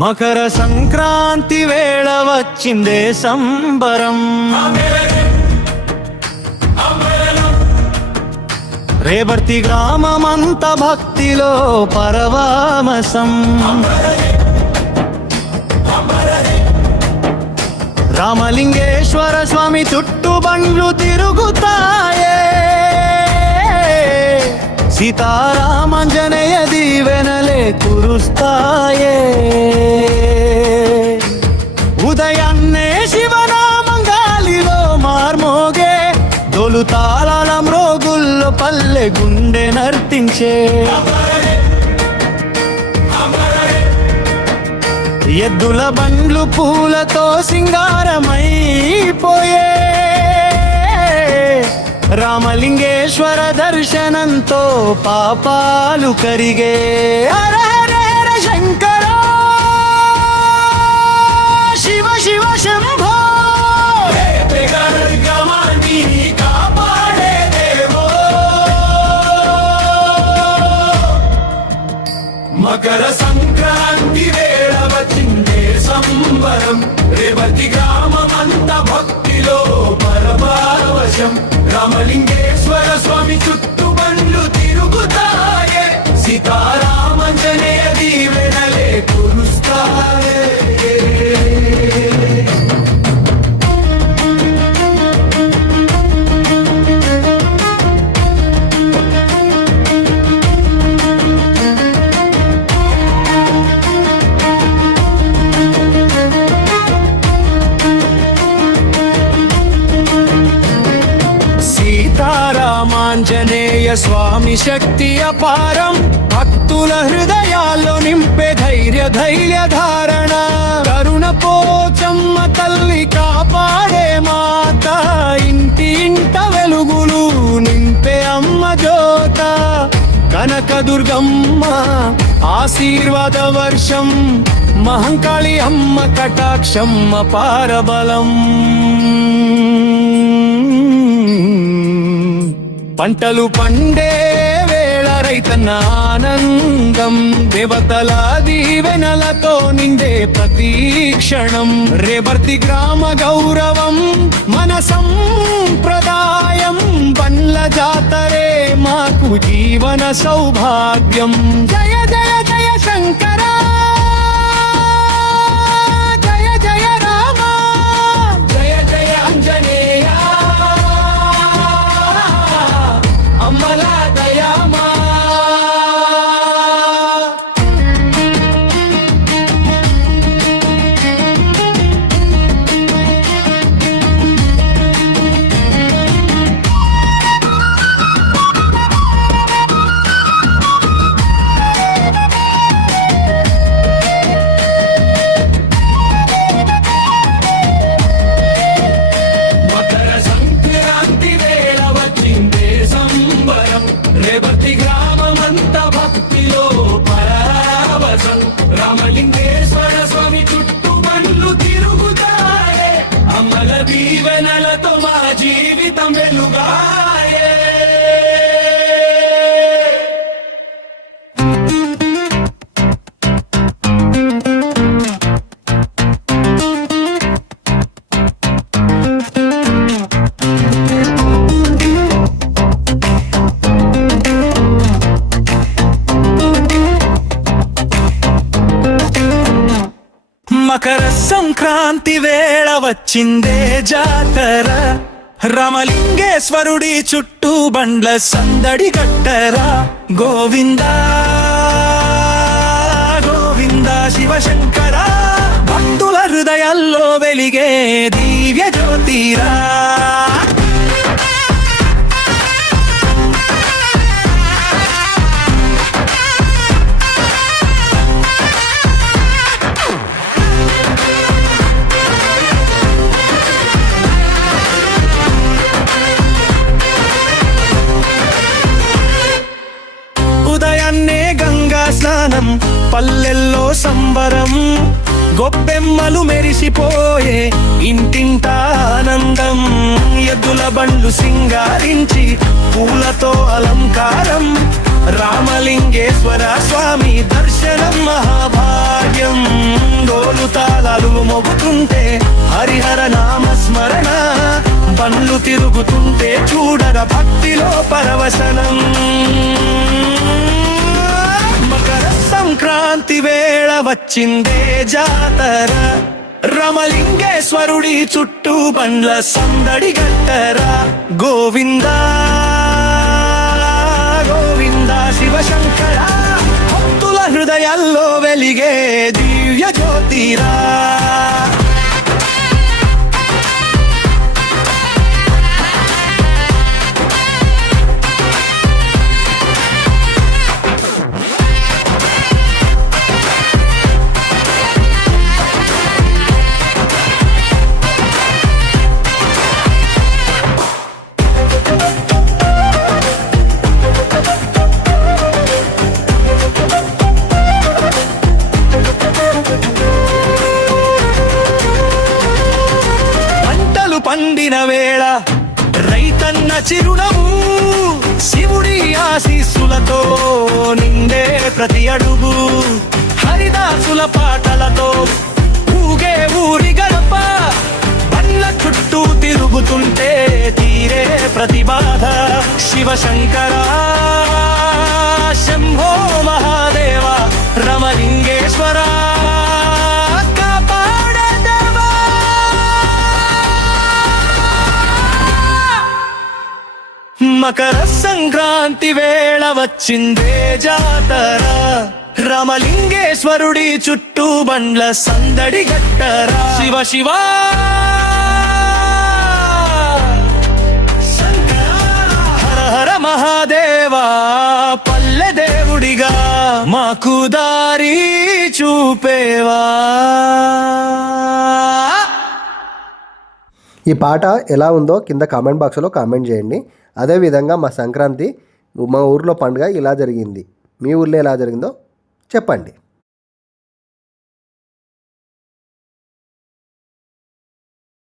మకర సంక్రాంతి వేళ వచ్చిందే సంబరం, రేవర్తి గ్రామమంత భక్తిలో పరవశం. రామలింగేశ్వర స్వామి చుట్టూ బండ్లు తిరుగుతాయే, సీతారామాంజనేయ దీవెనలే కురుస్తాయే. ఉదయాన్నే శివనామం గాలిలో మార్మోగే, దొలుతాళాల మ్రోగుల్లో పల్లె గుండె నర్తించే. ఎద్దుల బండ్లు పూలతో సింగారమైపోయే, రామలింగేశ్వర దర్శనంతో పాపాలు కరిగే. హర హర హర శంకర శివ శివ శంభో, కాపాడే దేవో. మకర సంక్రాంతి వేళ వచ్చిందే సంబరం, రేవతి గ్రామమంత భక్తిలో పరపరవశం. రామలింగేశ్వర స్వామి చుట్టూ బండ్లు తిరుగుతాయే, సీతారామాంజనేయ దీవెనలే కురుస్తాయే. రామాంజనేయ స్వామి శక్తి అపారం, భక్తుల హృదయాల్లో నింపే ధైర్య ధారణ. కరుణ పోచమ్మ తల్లి కాపాడే మాత, ఇంటి ఇంట వెలుగులు నింపే అమ్మ జ్యోత. కనకదుర్గమ్మ ఆశీర్వాద వర్షం, మహంకాళి అమ్మ కటాక్షమ్మ పారబలం. పంటలు పండే వేళ రైతన్న ఆనందం, దేవతల దీవెనలతో నిండే ప్రతి క్షణం. రేవర్తి గ్రామ గౌరవం మన సంప్రదాయం, బండ్ల జాతరే మాకు జీవన సౌభాగ్యం. జయ జయ జయ శంకర, జయ జయ రామ, జయ జయ అంజనేయ, అమ్మల దయామా. రేవర్తి గ్రామమంత భక్తిలో పరవశం. రామలింగేశ్వర స్వామి చుట్టూ బండ్లు తిరుగుతాయే, అమ్మల దీవెనలతో మా జీవితం వెలుగాయే. మకర సంక్రాంతి వేళ వచ్చిందే జాతర, రామలింగేశ్వరుడి చుట్టూ బండ్ల సందడి కట్టరా. గోవిందా గోవిందా శివశంకర, భక్తుల హృదయాల్లో వెలిగే దివ్య జ్యోతిరా. స్నానం పల్లెల్లో సంబరం, గొప్పెమ్మలు మెరిసిపోయే ఇంటింట ఆనందం. ఎద్దుల బండ్లు సింగారించి పూలతో అలంకారం, రామలింగేశ్వర స్వామి దర్శనం మహాభాగ్యం. తాళాలు మోగుతుంటే హరిహర నామస్మరణ పండ్లు తిరుగుతుంటే చూడర భక్తిలో పరవశనం మకర సంక్రాంతి వేళ వచ్చిందే జాతర రమలింగేశ్వరుడి చుట్టూ బండ్ల సందడి గట్టరా గోవిందా గోవింద శివశంకర భక్తుల హృదయాల్లో వెలిగే దివ్య జ్యోతిరా పండిన వేళ రైతన్న చిరునవ్వు శివుడి ఆశీస్సులతో నిండే ప్రతి అడుగు హరిదాసుల పాటలతో ఊగే ఊరి గడప బండ్ల చుట్టూ తిరుగుతుంటే తీరే ప్రతి బాధ శివశంకర శంభో మహాదేవ రమలింగేశ్వర మకర సంక్రాంతి వేళ వచ్చిందే జాతర రమలింగేశ్వరుడి చుట్టూ బండ్ల సందడి గట్టరా శివ శివ హర హర మహాదేవా పల్లె దేవుడిగా మాకు దారి చూపేవా. ఈ పాట ఎలా ఉందో కింద కామెంట్ బాక్స్లో కామెంట్ చేయండి. అదేవిధంగా మా సంక్రాంతి మా ఊర్లో పండుగ ఇలా జరిగింది, మీ ఊర్లో ఎలా జరిగిందో చెప్పండి.